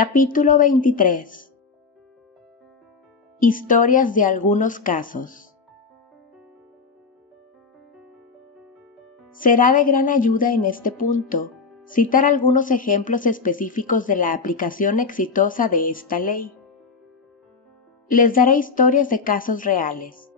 Capítulo 23. Historias de algunos casos. Será de gran ayuda en este punto citar algunos ejemplos específicos de la aplicación exitosa de esta ley. Les daré historias de casos reales.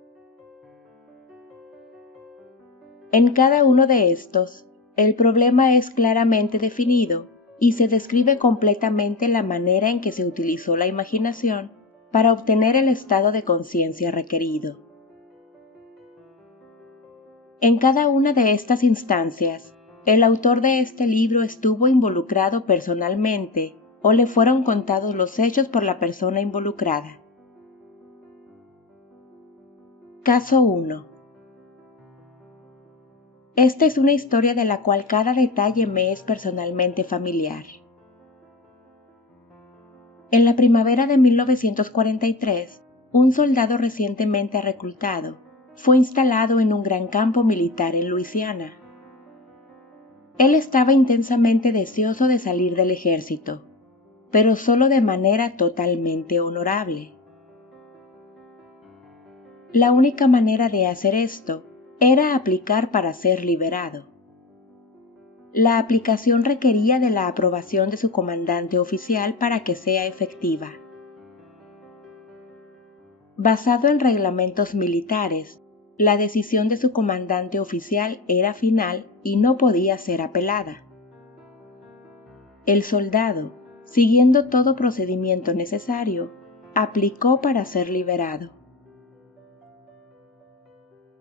En cada uno de estos, el problema es claramente definido y se describe completamente la manera en que se utilizó la imaginación para obtener el estado de conciencia requerido. En cada una de estas instancias, el autor de este libro estuvo involucrado personalmente o le fueron contados los hechos por la persona involucrada. Caso 1. Esta es una historia de la cual cada detalle me es personalmente familiar. En la primavera de 1943, un soldado recientemente reclutado fue instalado en un gran campo militar en Luisiana. Él estaba intensamente deseoso de salir del ejército, pero solo de manera totalmente honorable. La única manera de hacer esto era aplicar para ser liberado. La aplicación requería de la aprobación de su comandante oficial para que sea efectiva. Basado en reglamentos militares, la decisión de su comandante oficial era final y no podía ser apelada. El soldado, siguiendo todo procedimiento necesario, aplicó para ser liberado.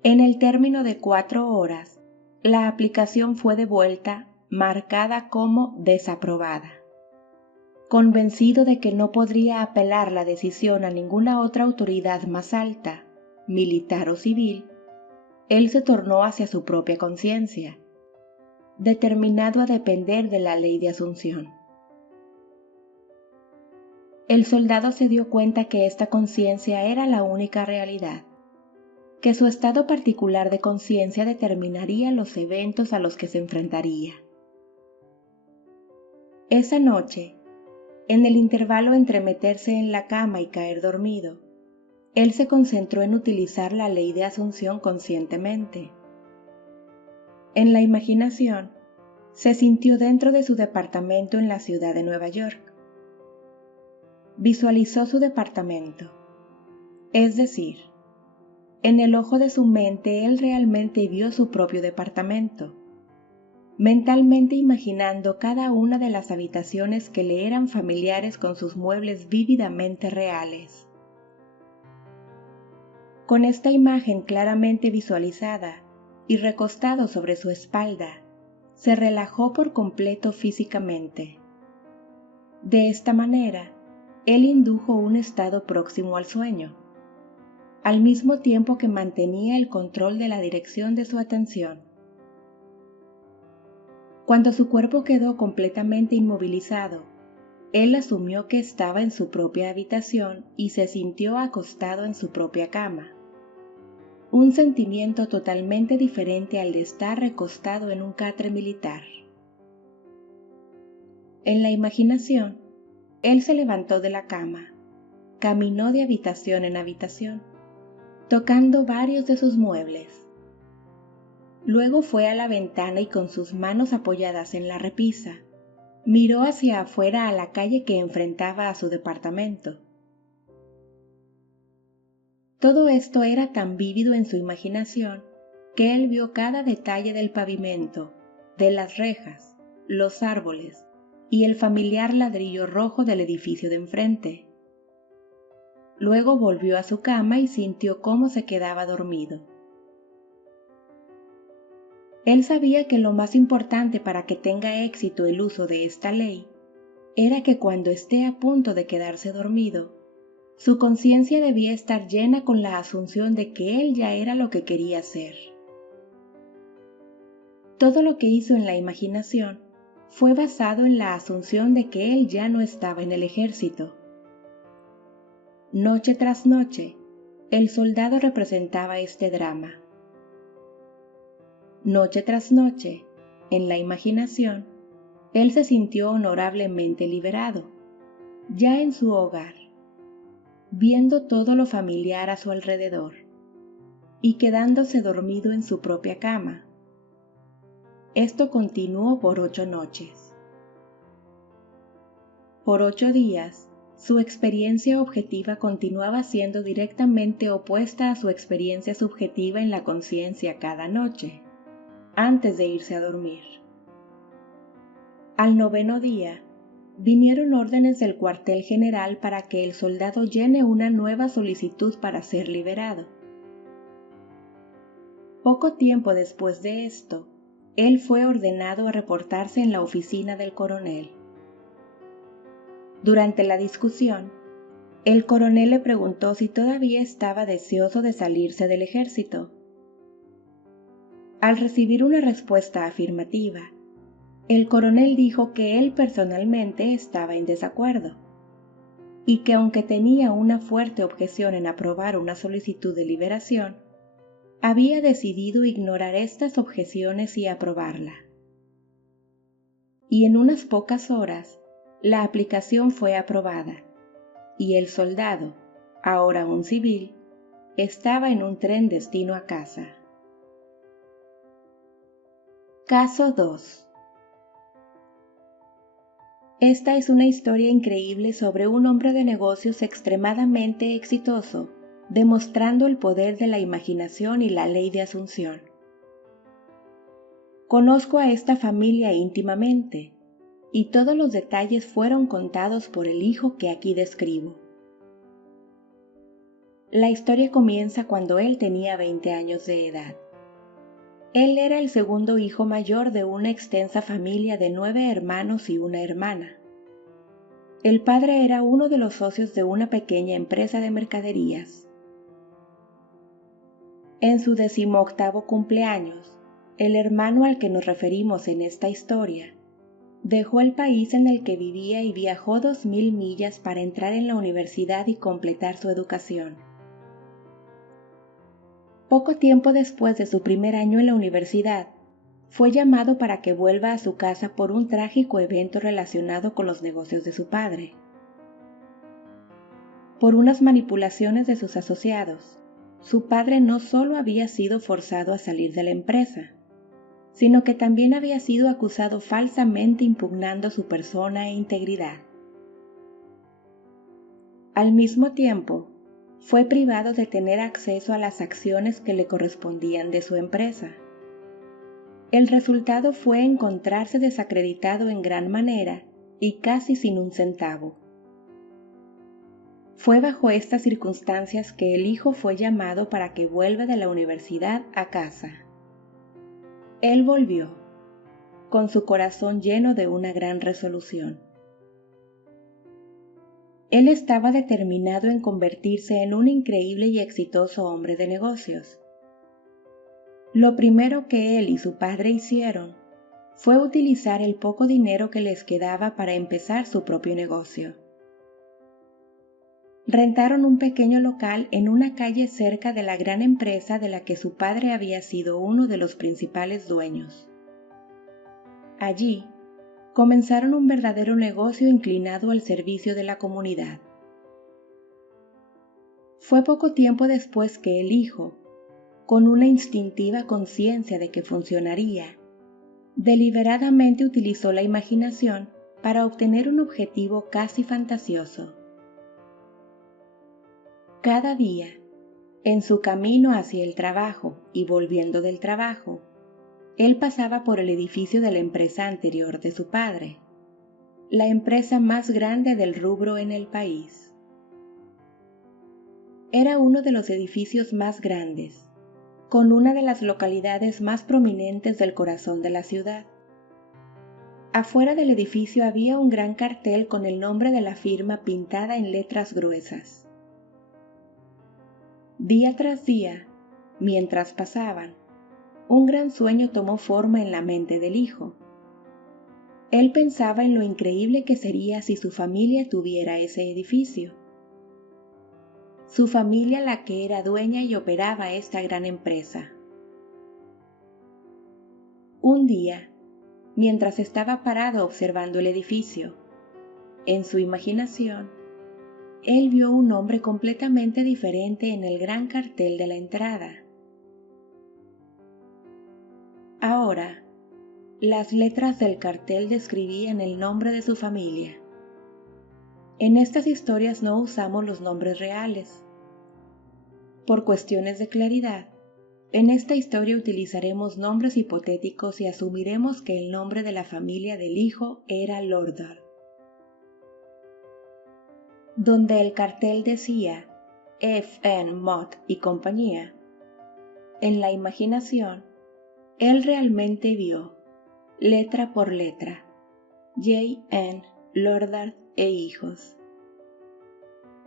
En el término de 4 horas, la aplicación fue devuelta, marcada como desaprobada. Convencido de que no podría apelar la decisión a ninguna otra autoridad más alta, militar o civil, él se tornó hacia su propia conciencia, determinado a depender de la ley de Asunción. El soldado se dio cuenta que esta conciencia era la única realidad, que su estado particular de conciencia determinaría los eventos a los que se enfrentaría. Esa noche, en el intervalo entre meterse en la cama y caer dormido, él se concentró en utilizar la ley de Asunción conscientemente. En la imaginación, se sintió dentro de su departamento en la ciudad de Nueva York. Visualizó su departamento, es decir, en el ojo de su mente él realmente vio su propio departamento, mentalmente imaginando cada una de las habitaciones que le eran familiares con sus muebles vívidamente reales. Con esta imagen claramente visualizada y recostado sobre su espalda, se relajó por completo físicamente. De esta manera, él indujo un estado próximo al sueño, al mismo tiempo que mantenía el control de la dirección de su atención. Cuando su cuerpo quedó completamente inmovilizado, él asumió que estaba en su propia habitación y se sintió acostado en su propia cama. Un sentimiento totalmente diferente al de estar recostado en un catre militar. En la imaginación, él se levantó de la cama, caminó de habitación en habitación, tocando varios de sus muebles. Luego fue a la ventana y con sus manos apoyadas en la repisa, miró hacia afuera a la calle que enfrentaba a su departamento. Todo esto era tan vívido en su imaginación que él vio cada detalle del pavimento, de las rejas, los árboles y el familiar ladrillo rojo del edificio de enfrente. Luego volvió a su cama y sintió cómo se quedaba dormido. Él sabía que lo más importante para que tenga éxito el uso de esta ley era que cuando esté a punto de quedarse dormido, su conciencia debía estar llena con la asunción de que él ya era lo que quería ser. Todo lo que hizo en la imaginación fue basado en la asunción de que él ya no estaba en el ejército. Noche tras noche, el soldado representaba este drama. Noche tras noche, en la imaginación, él se sintió honorablemente liberado. ya en su hogar, viendo todo lo familiar a su alrededor y quedándose dormido en su propia cama. Esto continuó por 8 noches. Por 8 días, su experiencia objetiva continuaba siendo directamente opuesta a su experiencia subjetiva en la conciencia cada noche, antes de irse a dormir. Al 9º día, vinieron órdenes del cuartel general para que el soldado llene una nueva solicitud para ser liberado. Poco tiempo después de esto, él fue ordenado a reportarse en la oficina del coronel. Durante la discusión, el coronel le preguntó si todavía estaba deseoso de salirse del ejército. Al recibir una respuesta afirmativa, el coronel dijo que él personalmente estaba en desacuerdo y que aunque tenía una fuerte objeción en aprobar una solicitud de liberación, había decidido ignorar estas objeciones y aprobarla. Y en unas pocas horas, la aplicación fue aprobada, y el soldado, ahora un civil, estaba en un tren destino a casa. Caso 2. Esta es una historia increíble sobre un hombre de negocios extremadamente exitoso, demostrando el poder de la imaginación y la ley de asunción. Conozco a esta familia íntimamente, y todos los detalles fueron contados por el hijo que aquí describo. La historia comienza cuando él tenía 20 años de edad. Él era el segundo hijo mayor de una extensa familia de 9 hermanos y una hermana. El padre era uno de los socios de una pequeña empresa de mercaderías. En su 18º cumpleaños, el hermano al que nos referimos en esta historia dejó el país en el que vivía y viajó 2000 millas para entrar en la universidad y completar su educación. Poco tiempo después de su primer año en la universidad, fue llamado para que vuelva a su casa por un trágico evento relacionado con los negocios de su padre. Por unas manipulaciones de sus asociados, su padre no solo había sido forzado a salir de la empresa, sino que también había sido acusado falsamente impugnando su persona e integridad. Al mismo tiempo, fue privado de tener acceso a las acciones que le correspondían de su empresa. El resultado fue encontrarse desacreditado en gran manera y casi sin un centavo. Fue bajo estas circunstancias que el hijo fue llamado para que vuelva de la universidad a casa. Él volvió, con su corazón lleno de una gran resolución. Él estaba determinado en convertirse en un increíble y exitoso hombre de negocios. Lo primero que él y su padre hicieron fue utilizar el poco dinero que les quedaba para empezar su propio negocio. Rentaron un pequeño local en una calle cerca de la gran empresa de la que su padre había sido uno de los principales dueños. Allí, comenzaron un verdadero negocio inclinado al servicio de la comunidad. Fue poco tiempo después que el hijo, con una instintiva conciencia de que funcionaría, deliberadamente utilizó la imaginación para obtener un objetivo casi fantasioso. Cada día, en su camino hacia el trabajo y volviendo del trabajo, él pasaba por el edificio de la empresa anterior de su padre, la empresa más grande del rubro en el país. Era uno de los edificios más grandes, con una de las localidades más prominentes del corazón de la ciudad. Afuera del edificio había un gran cartel con el nombre de la firma pintada en letras gruesas. Día tras día, mientras pasaban, un gran sueño tomó forma en la mente del hijo. Él pensaba en lo increíble que sería si su familia tuviera ese edificio. Su familia la que era dueña y operaba esta gran empresa. Un día, mientras estaba parado observando el edificio, En su imaginación, él vio un hombre completamente diferente en el gran cartel de la entrada. Ahora, las letras del cartel describían el nombre de su familia. En estas historias no usamos los nombres reales. Por cuestiones de claridad, en esta historia utilizaremos nombres hipotéticos y asumiremos que el nombre de la familia del hijo era Lordar. Donde el cartel decía F.N. Mott y compañía, en la imaginación, él realmente vio, letra por letra, J.N. Lordar e hijos.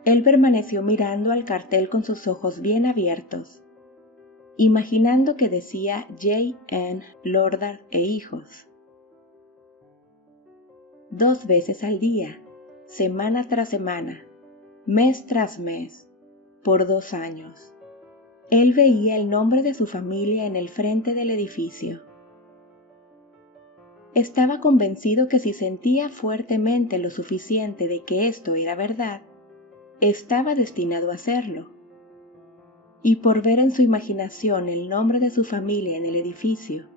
Él permaneció mirando al cartel con sus ojos bien abiertos, imaginando que decía J.N. Lordar e hijos. 2 veces al día, semana tras semana, mes tras mes, por 2 años. Él veía el nombre de su familia en el frente del edificio. Estaba convencido que si sentía fuertemente lo suficiente de que esto era verdad, estaba destinado a hacerlo. Y por ver en su imaginación el nombre de su familia en el edificio,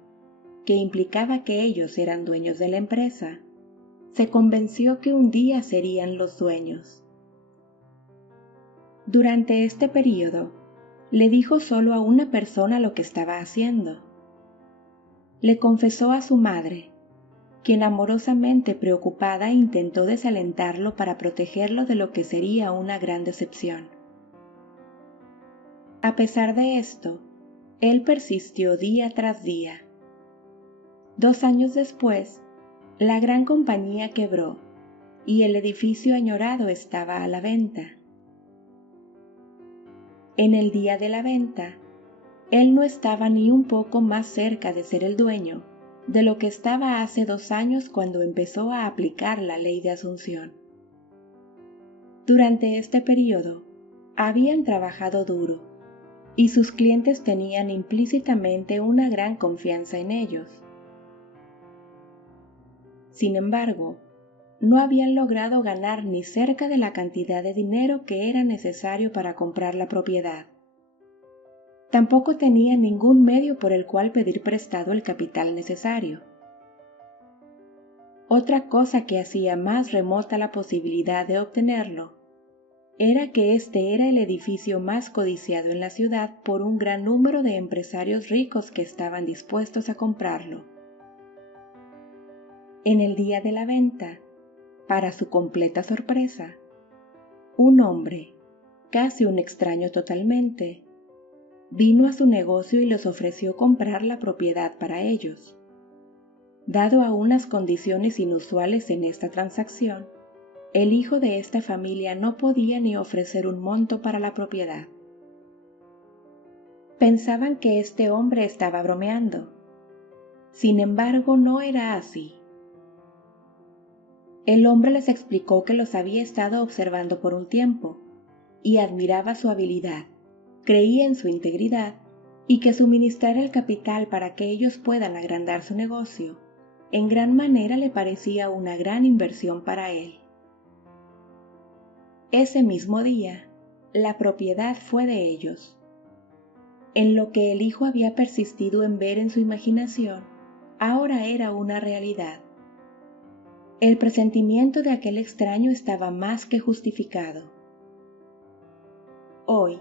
que implicaba que ellos eran dueños de la empresa, se convenció que un día serían los dueños. Durante este período, le dijo solo a una persona lo que estaba haciendo. Le confesó a su madre, quien amorosamente preocupada intentó desalentarlo para protegerlo de lo que sería una gran decepción. A pesar de esto, él persistió día tras día. 2 años después, la gran compañía quebró y el edificio añorado estaba a la venta. En el día de la venta, él no estaba ni un poco más cerca de ser el dueño de lo que estaba hace 2 años cuando empezó a aplicar la ley de Asunción. Durante este periodo, habían trabajado duro y sus clientes tenían implícitamente una gran confianza en ellos. Sin embargo, no habían logrado ganar ni cerca de la cantidad de dinero que era necesario para comprar la propiedad. Tampoco tenían ningún medio por el cual pedir prestado el capital necesario. Otra cosa que hacía más remota la posibilidad de obtenerlo era que este era el edificio más codiciado en la ciudad por un gran número de empresarios ricos que estaban dispuestos a comprarlo. En el día de la venta, para su completa sorpresa, un hombre, casi un extraño totalmente, vino a su negocio y les ofreció comprar la propiedad para ellos. Dado a unas condiciones inusuales en esta transacción, el hijo de esta familia no podía ni ofrecer un monto para la propiedad. Pensaban que este hombre estaba bromeando. Sin embargo, no era así. El hombre les explicó que los había estado observando por un tiempo y admiraba su habilidad, creía en su integridad y que suministrar el capital para que ellos puedan agrandar su negocio, en gran manera le parecía una gran inversión para él. Ese mismo día, la propiedad fue de ellos. En lo que el hijo había persistido en ver en su imaginación, ahora era una realidad. El presentimiento de aquel extraño estaba más que justificado. Hoy,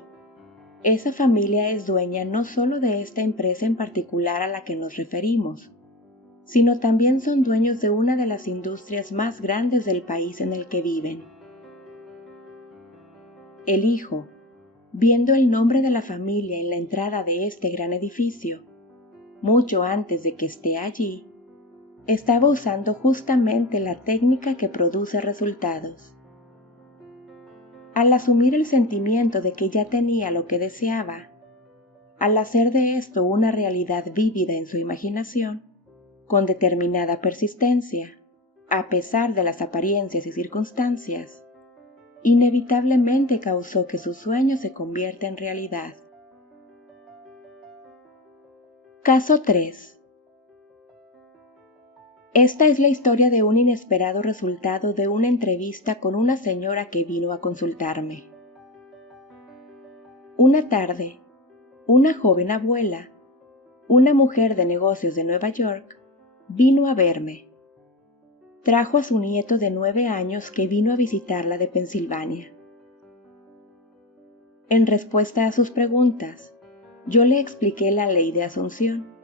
esa familia es dueña no solo de esta empresa en particular a la que nos referimos, sino también son dueños de una de las industrias más grandes del país en el que viven. El hijo, viendo el nombre de la familia en la entrada de este gran edificio, mucho antes de que esté allí, estaba usando justamente la técnica que produce resultados. Al asumir el sentimiento de que ya tenía lo que deseaba, al hacer de esto una realidad vívida en su imaginación, con determinada persistencia, a pesar de las apariencias y circunstancias, inevitablemente causó que su sueño se convierta en realidad. Caso 3. Esta es la historia de un inesperado resultado de una entrevista con una señora que vino a consultarme. Una tarde, una joven abuela, una mujer de negocios de Nueva York, vino a verme. Trajo a su nieto de 9 años que vino a visitarla de Pensilvania. En respuesta a sus preguntas, yo le expliqué la ley de Asunción,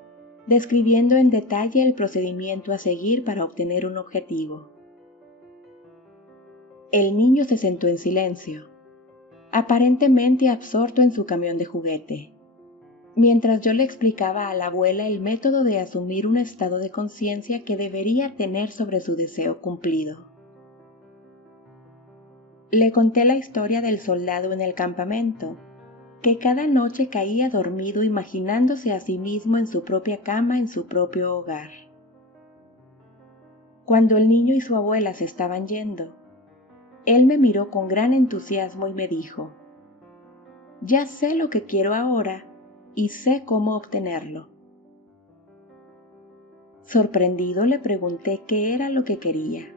describiendo en detalle el procedimiento a seguir para obtener un objetivo. El niño se sentó en silencio, aparentemente absorto en su camión de juguete, mientras yo le explicaba a la abuela el método de asumir un estado de conciencia que debería tener sobre su deseo cumplido. Le conté la historia del soldado en el campamento, que cada noche caía dormido imaginándose a sí mismo en su propia cama en su propio hogar. Cuando el niño y su abuela se estaban yendo, él me miró con gran entusiasmo y me dijo: «Ya sé lo que quiero ahora y sé cómo obtenerlo». Sorprendido le pregunté qué era lo que quería.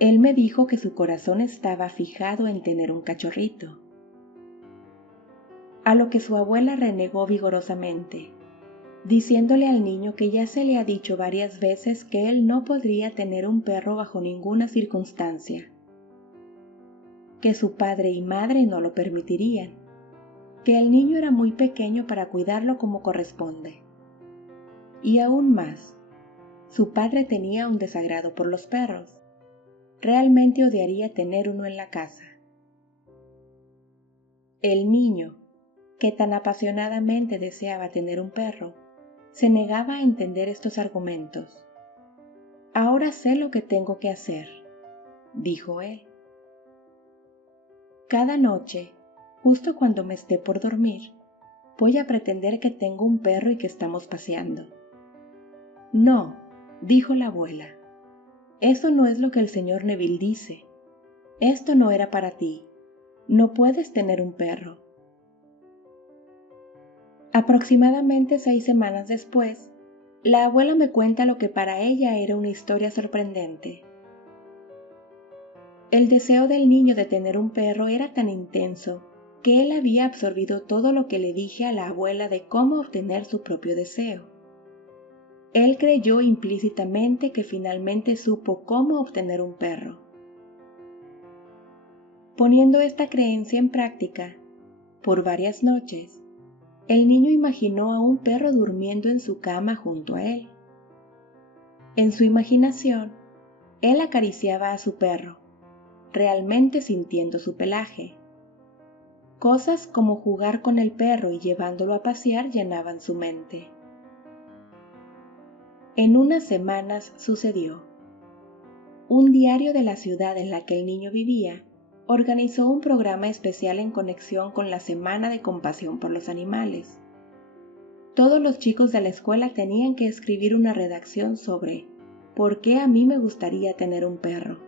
Él me dijo que su corazón estaba fijado en tener un cachorrito. A lo que su abuela renegó vigorosamente, diciéndole al niño que ya se le ha dicho varias veces que él no podría tener un perro bajo ninguna circunstancia, que su padre y madre no lo permitirían, que el niño era muy pequeño para cuidarlo como corresponde. Y aún más, su padre tenía un desagrado por los perros. Realmente odiaría tener uno en la casa. El niño, que tan apasionadamente deseaba tener un perro, se negaba a entender estos argumentos. «Ahora sé lo que tengo que hacer», dijo él. «Cada noche, justo cuando me esté por dormir, voy a pretender que tengo un perro y que estamos paseando». «No», dijo la abuela, «eso no es lo que el señor Neville dice. Esto no era para ti. No puedes tener un perro». Aproximadamente 6 semanas después, la abuela me cuenta lo que para ella era una historia sorprendente. El deseo del niño de tener un perro era tan intenso que él había absorbido todo lo que le dije a la abuela de cómo obtener su propio deseo. Él creyó implícitamente que finalmente supo cómo obtener un perro. Poniendo esta creencia en práctica, por varias noches, el niño imaginó a un perro durmiendo en su cama junto a él. En su imaginación, él acariciaba a su perro, realmente sintiendo su pelaje. Cosas como jugar con el perro y llevándolo a pasear llenaban su mente. En unas semanas sucedió. Un diario de la ciudad en la que el niño vivía organizó un programa especial en conexión con la Semana de Compasión por los Animales. Todos los chicos de la escuela tenían que escribir una redacción sobre ¿por qué a mí me gustaría tener un perro?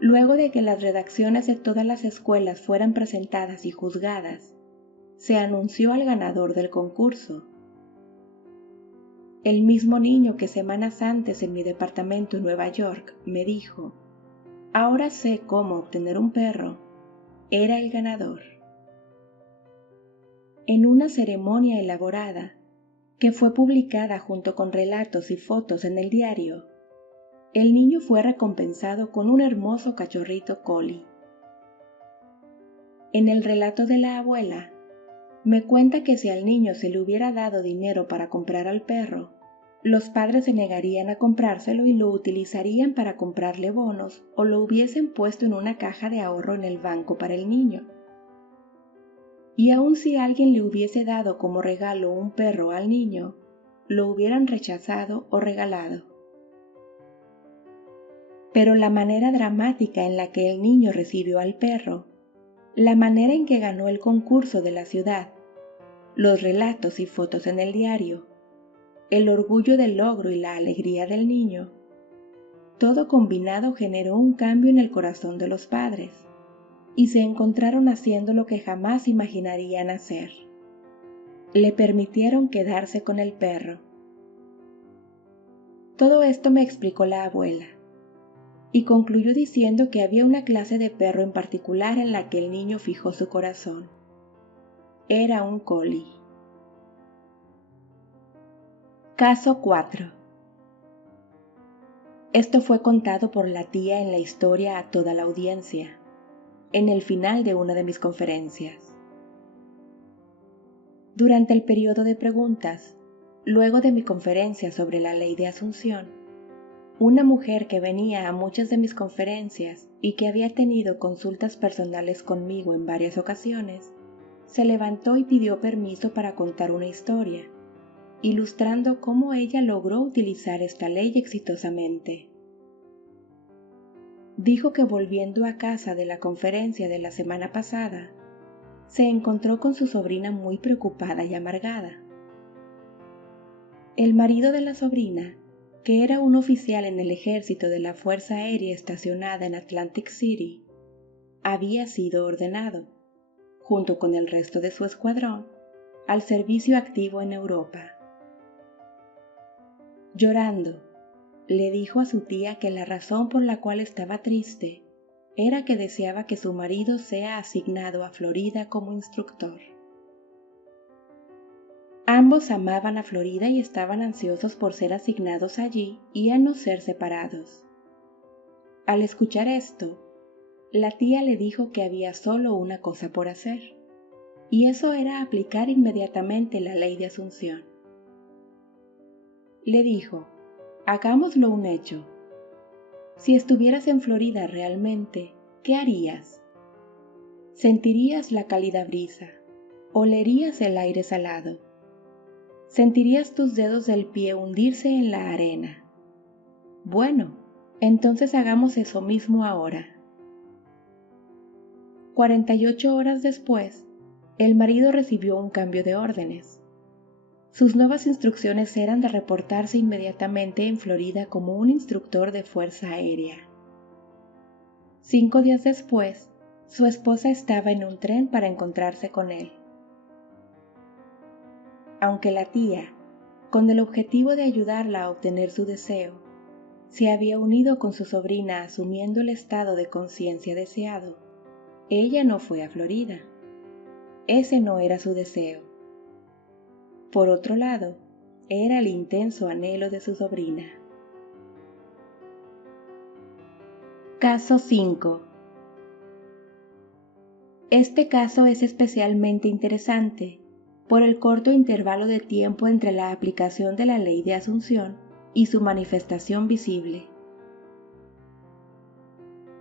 Luego de que las redacciones de todas las escuelas fueran presentadas y juzgadas, se anunció al ganador del concurso. El mismo niño que semanas antes en mi departamento en Nueva York me dijo: «Ahora sé cómo obtener un perro», era el ganador. En una ceremonia elaborada, que fue publicada junto con relatos y fotos en el diario, el niño fue recompensado con un hermoso cachorrito collie. En el relato de la abuela, me cuenta que si al niño se le hubiera dado dinero para comprar al perro, los padres se negarían a comprárselo y lo utilizarían para comprarle bonos o lo hubiesen puesto en una caja de ahorro en el banco para el niño. Y aun si alguien le hubiese dado como regalo un perro al niño, lo hubieran rechazado o regalado. Pero la manera dramática en la que el niño recibió al perro, la manera en que ganó el concurso de la ciudad, los relatos y fotos en el diario, el orgullo del logro y la alegría del niño, todo combinado generó un cambio en el corazón de los padres, y se encontraron haciendo lo que jamás imaginarían hacer. Le permitieron quedarse con el perro. Todo esto me explicó la abuela, y concluyó diciendo que había una clase de perro en particular en la que el niño fijó su corazón. Era un collie. Caso 4. Esto fue contado por la tía en la historia a toda la audiencia, en el final de una de mis conferencias. Durante el periodo de preguntas, luego de mi conferencia sobre la ley de Asunción, una mujer que venía a muchas de mis conferencias y que había tenido consultas personales conmigo en varias ocasiones, se levantó y pidió permiso para contar una historia, ilustrando cómo ella logró utilizar esta ley exitosamente. Dijo que volviendo a casa de la conferencia de la semana pasada, se encontró con su sobrina muy preocupada y amargada. El marido de la sobrina, que era un oficial en el ejército de la Fuerza Aérea estacionada en Atlantic City, había sido ordenado, junto con el resto de su escuadrón, al servicio activo en Europa. Llorando, le dijo a su tía que la razón por la cual estaba triste era que deseaba que su marido sea asignado a Florida como instructor. Ambos amaban a Florida y estaban ansiosos por ser asignados allí y a no ser separados. Al escuchar esto, la tía le dijo que había solo una cosa por hacer, y eso era aplicar inmediatamente la ley de Asunción. Le dijo, hagámoslo un hecho. Si estuvieras en Florida realmente, ¿qué harías? ¿Sentirías la cálida brisa? ¿Olerías el aire salado? ¿Sentirías tus dedos del pie hundirse en la arena? Bueno, entonces hagamos eso mismo ahora. 48 horas después, el marido recibió un cambio de órdenes. Sus nuevas instrucciones eran de reportarse inmediatamente en Florida como un instructor de Fuerza Aérea. 5 días después, su esposa estaba en un tren para encontrarse con él. Aunque la tía, con el objetivo de ayudarla a obtener su deseo, se había unido con su sobrina asumiendo el estado de conciencia deseado, ella no fue a Florida. Ese no era su deseo. Por otro lado, era el intenso anhelo de su sobrina. Caso 5. Este caso es especialmente interesante por el corto intervalo de tiempo entre la aplicación de la ley de Asunción y su manifestación visible.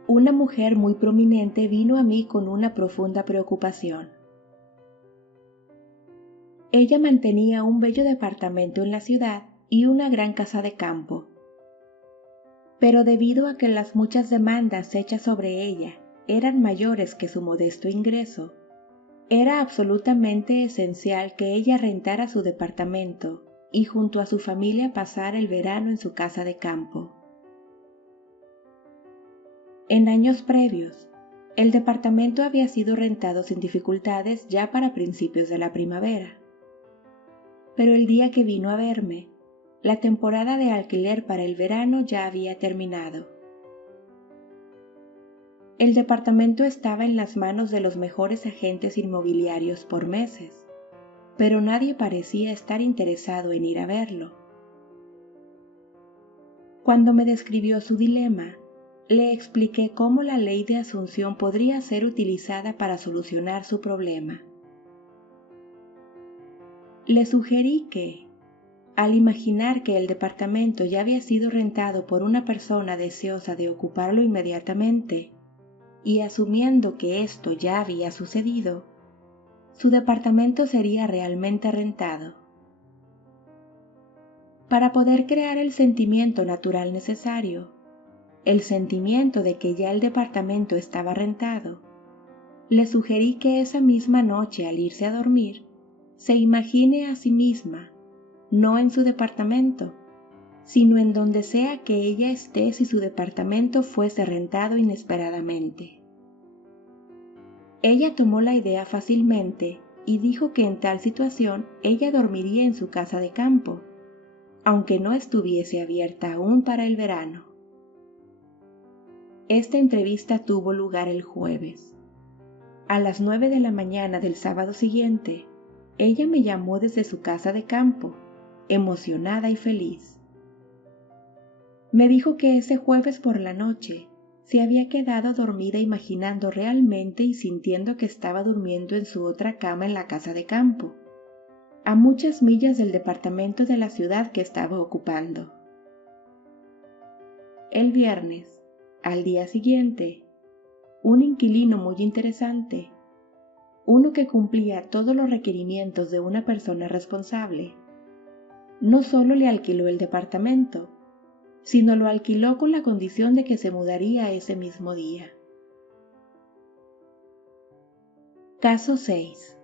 Una mujer muy prominente vino a mí con una profunda preocupación. Ella mantenía un bello departamento en la ciudad y una gran casa de campo. Pero debido a que las muchas demandas hechas sobre ella eran mayores que su modesto ingreso, era absolutamente esencial que ella rentara su departamento y junto a su familia pasara el verano en su casa de campo. En años previos, el departamento había sido rentado sin dificultades ya para principios de la primavera. Pero el día que vino a verme, la temporada de alquiler para el verano ya había terminado. El departamento estaba en las manos de los mejores agentes inmobiliarios por meses, pero nadie parecía estar interesado en ir a verlo. Cuando me describió su dilema, le expliqué cómo la ley de Asunción podría ser utilizada para solucionar su problema. Le sugerí que, al imaginar que el departamento ya había sido rentado por una persona deseosa de ocuparlo inmediatamente, y asumiendo que esto ya había sucedido, su departamento sería realmente rentado. Para poder crear el sentimiento natural necesario, el sentimiento de que ya el departamento estaba rentado, le sugerí que esa misma noche al irse a dormir, se imagine a sí misma, no en su departamento, sino en donde sea que ella esté si su departamento fuese rentado inesperadamente. Ella tomó la idea fácilmente y dijo que en tal situación ella dormiría en su casa de campo, aunque no estuviese abierta aún para el verano. Esta entrevista tuvo lugar el jueves. A las 9 de la mañana del sábado siguiente, ella me llamó desde su casa de campo, emocionada y feliz. Me dijo que ese jueves por la noche se había quedado dormida imaginando realmente y sintiendo que estaba durmiendo en su otra cama en la casa de campo, a muchas millas del departamento de la ciudad que estaba ocupando. El viernes, al día siguiente, un inquilino muy interesante, uno que cumplía todos los requerimientos de una persona responsable, no solo le alquiló el departamento, sino lo alquiló con la condición de que se mudaría ese mismo día. Caso 6.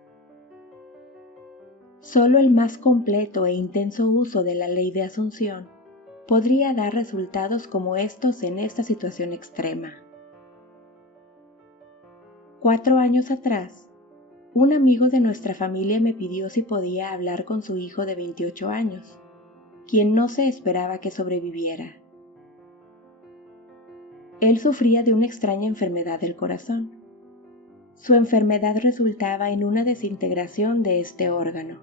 Solo el más completo e intenso uso de la ley de asunción podría dar resultados como estos en esta situación extrema. 4 años atrás, un amigo de nuestra familia me pidió si podía hablar con su hijo de 28 años, quien no se esperaba que sobreviviera. Él sufría de una extraña enfermedad del corazón. Su enfermedad resultaba en una desintegración de este órgano.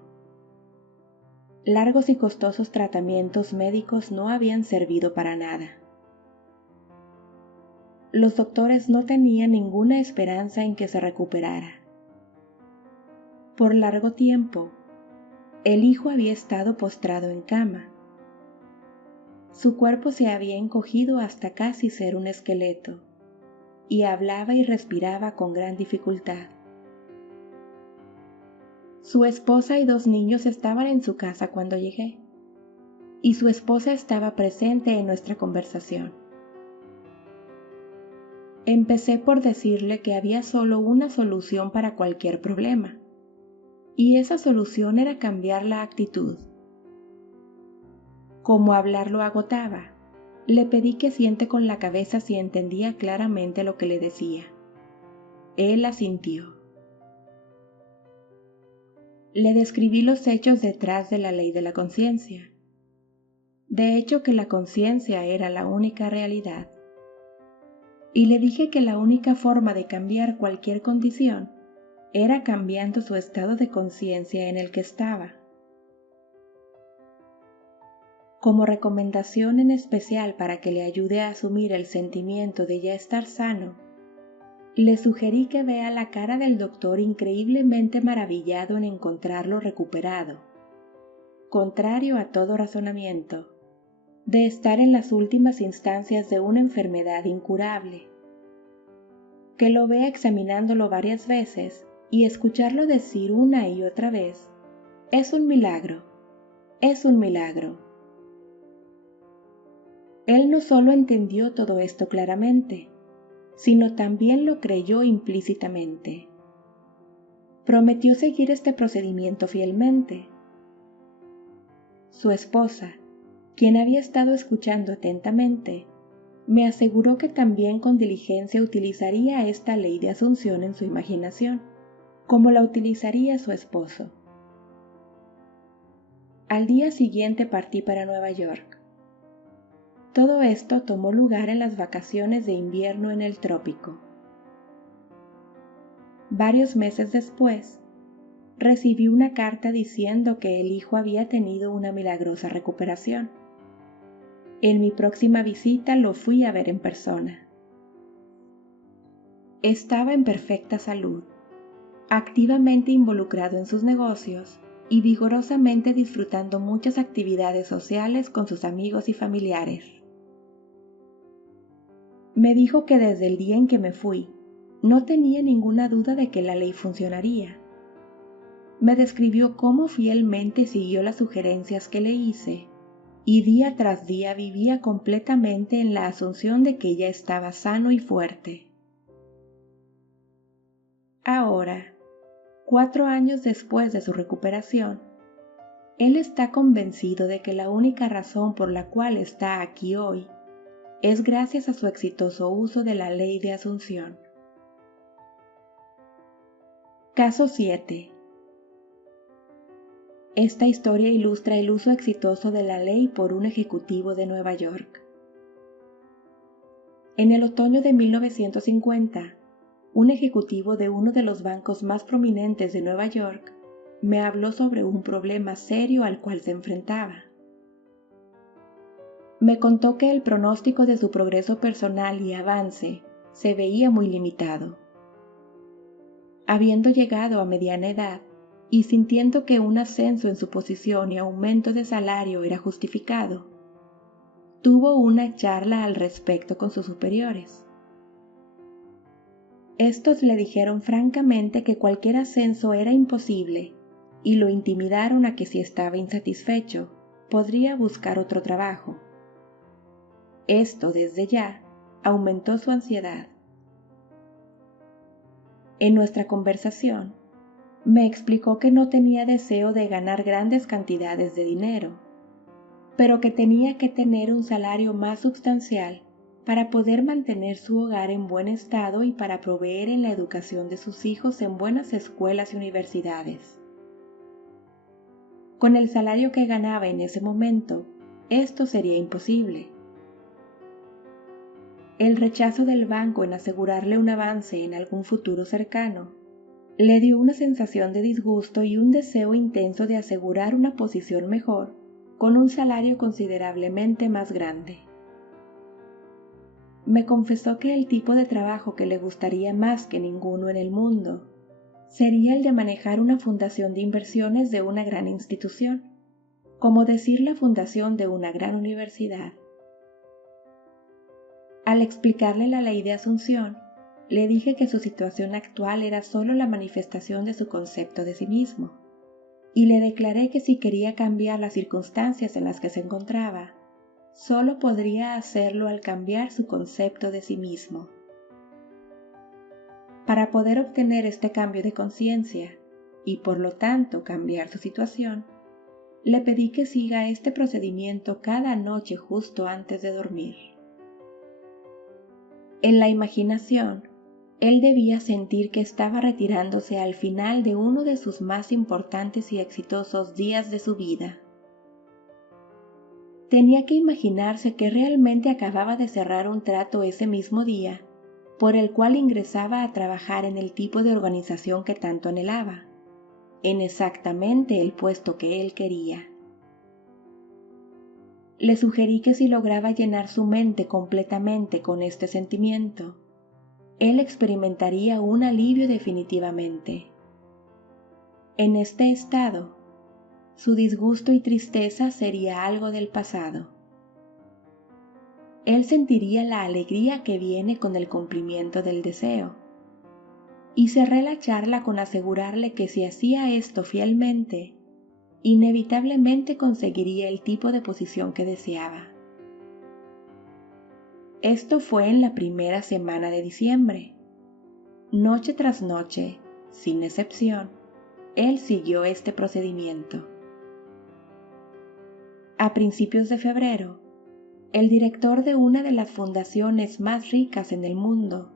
Largos y costosos tratamientos médicos no habían servido para nada. Los doctores no tenían ninguna esperanza en que se recuperara. Por largo tiempo, el hijo había estado postrado en cama. Su cuerpo se había encogido hasta casi ser un esqueleto, y hablaba y respiraba con gran dificultad. Su esposa y 2 niños estaban en su casa cuando llegué, y su esposa estaba presente en nuestra conversación. Empecé por decirle que había solo una solución para cualquier problema, y esa solución era cambiar la actitud. Como hablar lo agotaba, le pedí que asiente con la cabeza si entendía claramente lo que le decía. Él asintió. Le describí los hechos detrás de la ley de la conciencia. De hecho, que la conciencia era la única realidad. Y le dije que la única forma de cambiar cualquier condición era cambiando su estado de conciencia en el que estaba. Como recomendación en especial para que le ayude a asumir el sentimiento de ya estar sano, le sugerí que vea la cara del doctor increíblemente maravillado en encontrarlo recuperado, contrario a todo razonamiento, de estar en las últimas instancias de una enfermedad incurable. Que lo vea examinándolo varias veces y escucharlo decir una y otra vez, «Es un milagro, es un milagro». Él no solo entendió todo esto claramente, sino también lo creyó implícitamente. Prometió seguir este procedimiento fielmente. Su esposa, quien había estado escuchando atentamente, me aseguró que también con diligencia utilizaría esta ley de asunción en su imaginación, como la utilizaría su esposo. Al día siguiente partí para Nueva York. Todo esto tomó lugar en las vacaciones de invierno en el trópico. Varios meses después, recibí una carta diciendo que el hijo había tenido una milagrosa recuperación. En mi próxima visita lo fui a ver en persona. Estaba en perfecta salud, activamente involucrado en sus negocios y vigorosamente disfrutando muchas actividades sociales con sus amigos y familiares. Me dijo que desde el día en que me fui, no tenía ninguna duda de que la ley funcionaría. Me describió cómo fielmente siguió las sugerencias que le hice y día tras día vivía completamente en la asunción de que ya estaba sano y fuerte. Ahora, 4 años después de su recuperación, él está convencido de que la única razón por la cual está aquí hoy es gracias a su exitoso uso de la ley de asunción. Caso 7. Esta historia ilustra el uso exitoso de la ley por un ejecutivo de Nueva York. En el otoño de 1950, un ejecutivo de uno de los bancos más prominentes de Nueva York me habló sobre un problema serio al cual se enfrentaba. Me contó que el pronóstico de su progreso personal y avance se veía muy limitado. Habiendo llegado a mediana edad y sintiendo que un ascenso en su posición y aumento de salario era justificado, tuvo una charla al respecto con sus superiores. Estos le dijeron francamente que cualquier ascenso era imposible y lo intimidaron a que si estaba insatisfecho, podría buscar otro trabajo. Esto desde ya aumentó su ansiedad. En nuestra conversación, me explicó que no tenía deseo de ganar grandes cantidades de dinero, pero que tenía que tener un salario más sustancial para poder mantener su hogar en buen estado y para proveer en la educación de sus hijos en buenas escuelas y universidades. Con el salario que ganaba en ese momento, esto sería imposible. El rechazo del banco en asegurarle un avance en algún futuro cercano le dio una sensación de disgusto y un deseo intenso de asegurar una posición mejor con un salario considerablemente más grande. Me confesó que el tipo de trabajo que le gustaría más que ninguno en el mundo sería el de manejar una fundación de inversiones de una gran institución, como decir la fundación de una gran universidad. Al explicarle la ley de Asunción, le dije que su situación actual era solo la manifestación de su concepto de sí mismo, y le declaré que si quería cambiar las circunstancias en las que se encontraba, solo podría hacerlo al cambiar su concepto de sí mismo. Para poder obtener este cambio de conciencia, y por lo tanto cambiar su situación, le pedí que siga este procedimiento cada noche justo antes de dormir. En la imaginación, él debía sentir que estaba retirándose al final de uno de sus más importantes y exitosos días de su vida. Tenía que imaginarse que realmente acababa de cerrar un trato ese mismo día, por el cual ingresaba a trabajar en el tipo de organización que tanto anhelaba, en exactamente el puesto que él quería. Le sugerí que si lograba llenar su mente completamente con este sentimiento, él experimentaría un alivio definitivamente. En este estado, su disgusto y tristeza sería algo del pasado. Él sentiría la alegría que viene con el cumplimiento del deseo. Y cerré la charla con asegurarle que si hacía esto fielmente, inevitablemente conseguiría el tipo de posición que deseaba. Esto fue en la primera semana de diciembre. Noche tras noche, sin excepción, él siguió este procedimiento. A principios de febrero, el director de una de las fundaciones más ricas en el mundo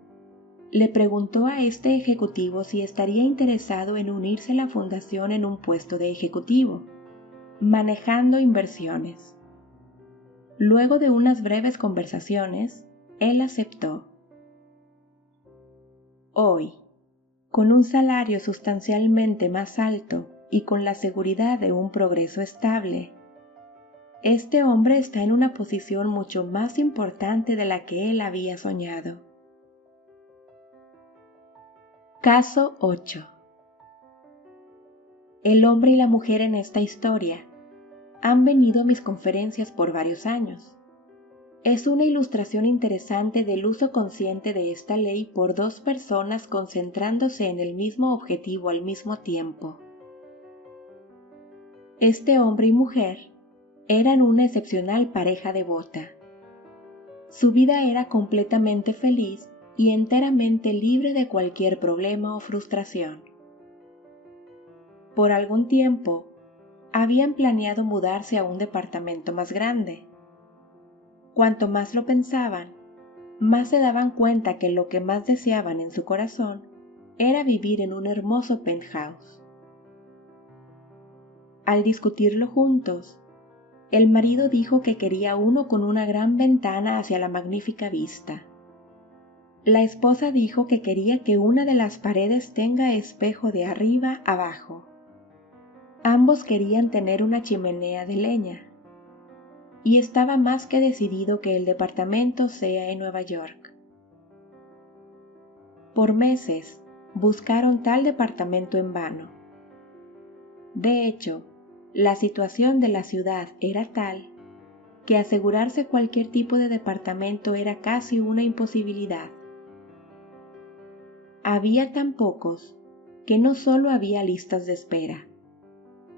le preguntó a este ejecutivo si estaría interesado en unirse a la fundación en un puesto de ejecutivo, manejando inversiones. Luego de unas breves conversaciones, él aceptó. Hoy, con un salario sustancialmente más alto y con la seguridad de un progreso estable, este hombre está en una posición mucho más importante de la que él había soñado. Caso 8. El hombre y la mujer en esta historia han venido a mis conferencias por varios años. Es una ilustración interesante del uso consciente de esta ley por dos personas concentrándose en el mismo objetivo al mismo tiempo. Este hombre y mujer eran una excepcional pareja devota. Su vida era completamente feliz y enteramente libre de cualquier problema o frustración. Por algún tiempo, habían planeado mudarse a un departamento más grande. Cuanto más lo pensaban, más se daban cuenta que lo que más deseaban en su corazón era vivir en un hermoso penthouse. Al discutirlo juntos, el marido dijo que quería uno con una gran ventana hacia la magnífica vista. La esposa dijo que quería que una de las paredes tenga espejo de arriba abajo. Ambos querían tener una chimenea de leña, y estaba más que decidido que el departamento sea en Nueva York. Por meses buscaron tal departamento en vano. De hecho, la situación de la ciudad era tal que asegurarse cualquier tipo de departamento era casi una imposibilidad. Había tan pocos que no solo había listas de espera,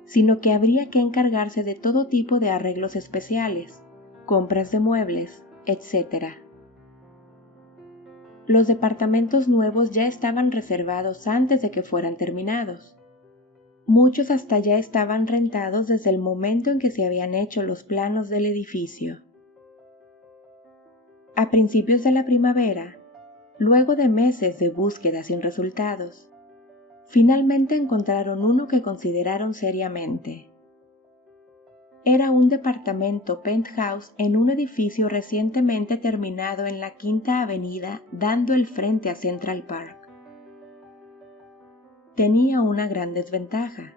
sino que habría que encargarse de todo tipo de arreglos especiales, compras de muebles, etc. Los departamentos nuevos ya estaban reservados antes de que fueran terminados. Muchos hasta ya estaban rentados desde el momento en que se habían hecho los planos del edificio. A principios de la primavera, luego de meses de búsqueda sin resultados, finalmente encontraron uno que consideraron seriamente. Era un departamento penthouse en un edificio recientemente terminado en la Quinta Avenida, dando el frente a Central Park. Tenía una gran desventaja.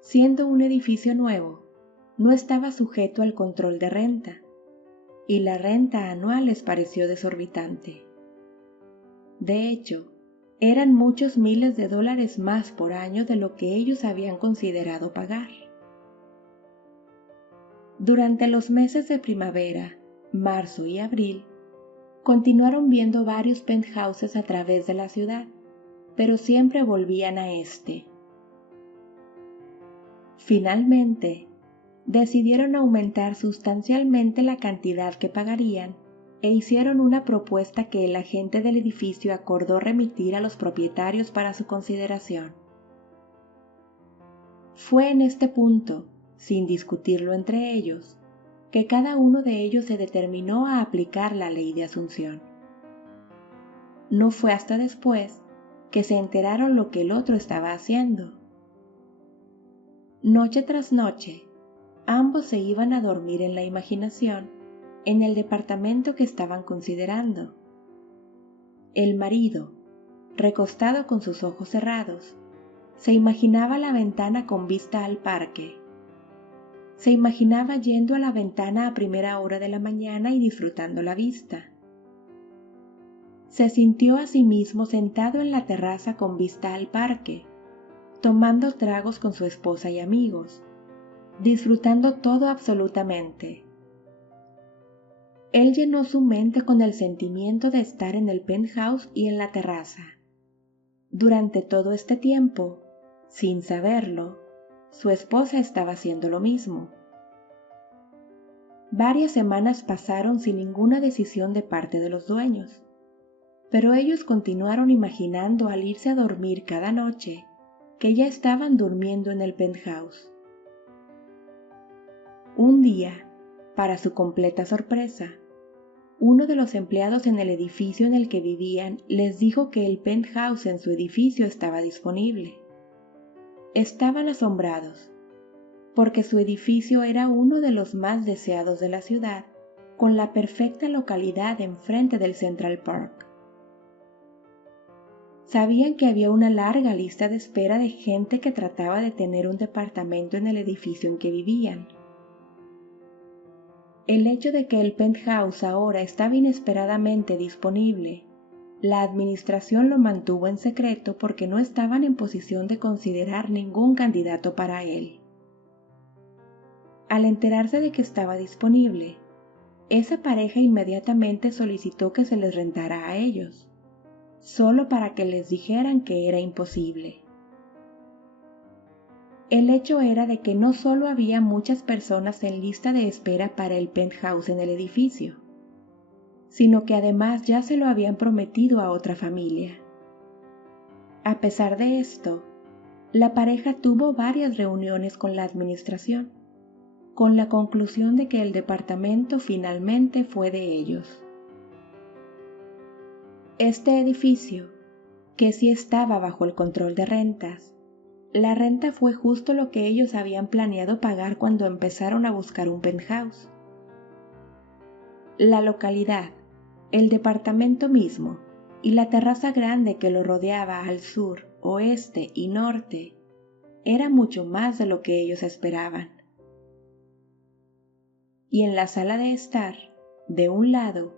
Siendo un edificio nuevo, no estaba sujeto al control de renta, y la renta anual les pareció desorbitante. De hecho, eran muchos miles de dólares más por año de lo que ellos habían considerado pagar. Durante los meses de primavera, marzo y abril, continuaron viendo varios penthouses a través de la ciudad, pero siempre volvían a este. Finalmente, decidieron aumentar sustancialmente la cantidad que pagarían e hicieron una propuesta que el agente del edificio acordó remitir a los propietarios para su consideración. Fue en este punto, sin discutirlo entre ellos, que cada uno de ellos se determinó a aplicar la ley de Asunción. No fue hasta después que se enteraron lo que el otro estaba haciendo. Noche tras noche, ambos se iban a dormir en la imaginación en el departamento que estaban considerando. El marido, recostado con sus ojos cerrados, se imaginaba la ventana con vista al parque. Se imaginaba yendo a la ventana a primera hora de la mañana y disfrutando la vista. Se sintió a sí mismo sentado en la terraza con vista al parque, tomando tragos con su esposa y amigos, disfrutando todo absolutamente. Él llenó su mente con el sentimiento de estar en el penthouse y en la terraza. Durante todo este tiempo, sin saberlo, su esposa estaba haciendo lo mismo. Varias semanas pasaron sin ninguna decisión de parte de los dueños, pero ellos continuaron imaginando al irse a dormir cada noche que ya estaban durmiendo en el penthouse. Un día, para su completa sorpresa, uno de los empleados en el edificio en el que vivían les dijo que el penthouse en su edificio estaba disponible. Estaban asombrados, porque su edificio era uno de los más deseados de la ciudad, con la perfecta localidad enfrente del Central Park. Sabían que había una larga lista de espera de gente que trataba de tener un departamento en el edificio en que vivían. El hecho de que el penthouse ahora estaba inesperadamente disponible, la administración lo mantuvo en secreto porque no estaban en posición de considerar ningún candidato para él. Al enterarse de que estaba disponible, esa pareja inmediatamente solicitó que se les rentara a ellos, solo para que les dijeran que era imposible. El hecho era de que no solo había muchas personas en lista de espera para el penthouse en el edificio, sino que además ya se lo habían prometido a otra familia. A pesar de esto, la pareja tuvo varias reuniones con la administración, con la conclusión de que el departamento finalmente fue de ellos. Este edificio, que sí estaba bajo el control de rentas, La renta fue justo lo que ellos habían planeado pagar cuando empezaron a buscar un penthouse. La localidad, el departamento mismo y la terraza grande que lo rodeaba al sur, oeste y norte era mucho más de lo que ellos esperaban. Y en la sala de estar, de un lado,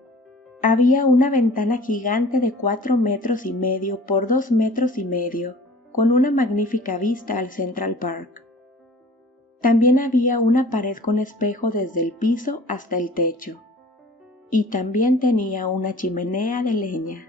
había una ventana gigante de 4,5 metros por 2,5 metros, con una magnífica vista al Central Park. También había una pared con espejo desde el piso hasta el techo, y también tenía una chimenea de leña.